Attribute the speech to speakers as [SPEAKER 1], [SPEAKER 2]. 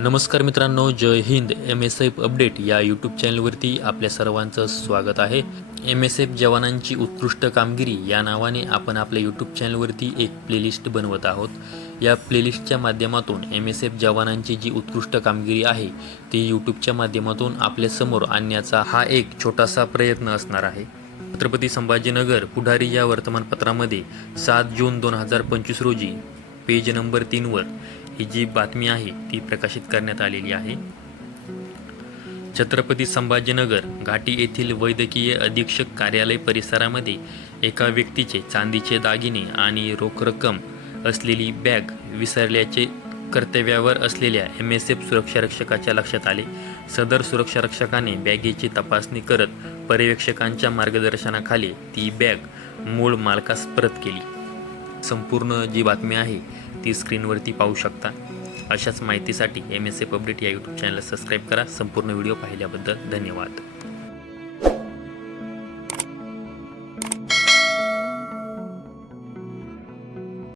[SPEAKER 1] नमस्कार मित्रांनो जय Hind. M S F update या यूट्यूब चॅनलवरती आपल्या सर्वांचं स्वागत आहे. एम एस एफ जवानांची उत्कृष्ट कामगिरी या नावाने आपण आपल्या यूट्यूब चॅनलवरती एक प्लेलिस्ट बनवत आहोत. या प्लेलिस्टच्या माध्यमातून एम एस एफ जवानांची जी उत्कृष्ट कामगिरी आहे ती यूट्यूबच्या माध्यमातून आपल्यासमोर आणण्याचा हा एक छोटासा प्रयत्न असणार आहे. छत्रपती संभाजीनगर पुढारी या वर्तमानपत्रामध्ये सात जून दोन हजार पंचवीस रोजी पेज नंबर तीनवर ही जी बातमी आहे ती प्रकाशित करण्यात आलेली आहे. छत्रपती संभाजीनगर घाटी येथील वैद्यकीय अधीक्षक कार्यालय परिसरामध्ये एका व्यक्तीचे चांदीचे दागिने आणि रोख रक्कम असलेली बॅग विसरल्याचे कर्तव्यावर असलेल्या एम एस एफ सुरक्षारक्षकाच्या लक्षात आले. सदर सुरक्षारक्षकाने बॅगेची तपासणी करत पर्यवेक्षकांच्या मार्गदर्शनाखाली ती बॅग मूळ मालकास परत केली. संपूर्ण जी बातमी आहे ती स्क्रीनवरती पाहू शकता. अशाच माहितीसाठी एम एस एफ अपडेट या यूट्यूब चॅनलला सबस्क्राईब करा. संपूर्ण व्हिडिओ पाहिल्याबद्दल धन्यवाद.